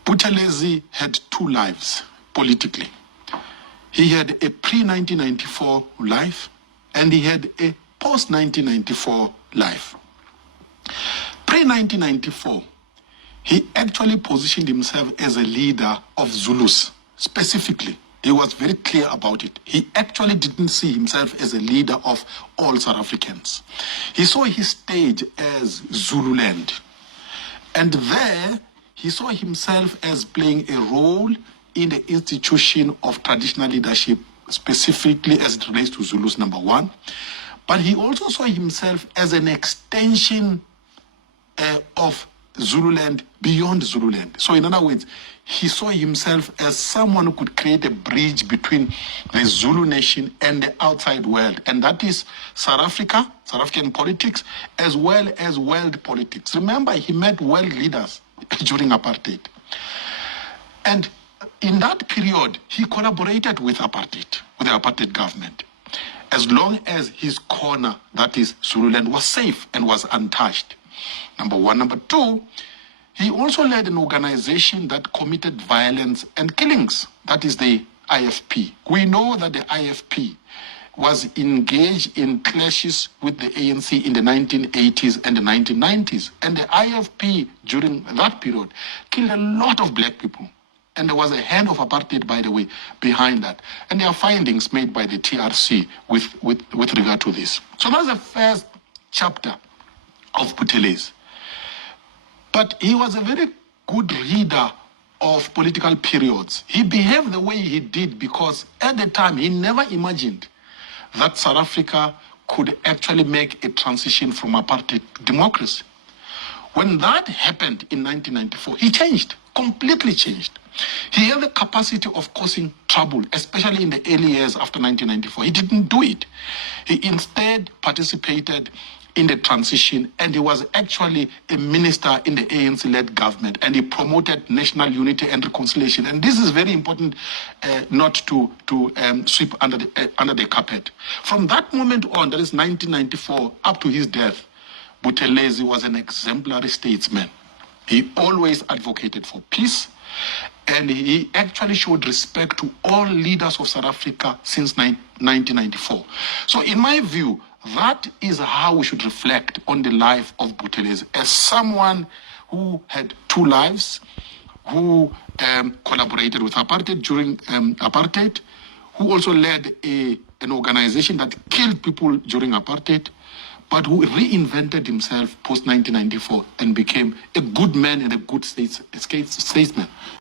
Buthelezi had two lives politically. He had a pre-1994 life and he had a post-1994 life. Pre-1994, he actually positioned himself as a leader of Zulus, specifically. He was very clear about it. He actually didn't see himself as a leader of all South Africans. He saw his stage as Zululand. And there, he saw himself as playing a role in the institution of traditional leadership, specifically as it relates to Zulus, number one. But he also saw himself as an extension of Zululand beyond Zululand. So in other words, he saw himself as someone who could create a bridge between the Zulu nation and the outside world. And that is South Africa, South African politics, as well as world politics. Remember, he met world leaders during apartheid. And in that period, he collaborated with apartheid, with the apartheid government, as long as his corner, that is Zululand, was safe and was untouched. Number one. Number two, he also led an organization that committed violence and killings. That is the IFP. We know that the IFP was engaged in clashes with the ANC in the 1980s and the 1990s. And the IFP, during that period, killed a lot of black people. And there was a hand of apartheid, by the way, behind that. And there are findings made by the TRC with regard to this. So that's the first chapter of Buthelezi. But he was a very good reader of political periods. He behaved the way he did because at the time he never imagined that South Africa could actually make a transition from apartheid to democracy. When that happened in 1994, he changed, completely changed. He had the capacity of causing trouble, especially in the early years after 1994. He didn't do it. He instead participated in the transition, and he was actually a minister in the ANC-led government, and he promoted national unity and reconciliation. And this is very important not to sweep under the carpet. From that moment on, that is 1994, up to his death, Buthelezi was an exemplary statesman. He always advocated for peace, and he actually showed respect to all leaders of South Africa since 1994. So in my view, that is how we should reflect on the life of Buthelezi as someone who had two lives, who collaborated with apartheid during apartheid, who also led an organization that killed people during apartheid, but who reinvented himself post-1994 and became a good man and a good statesman.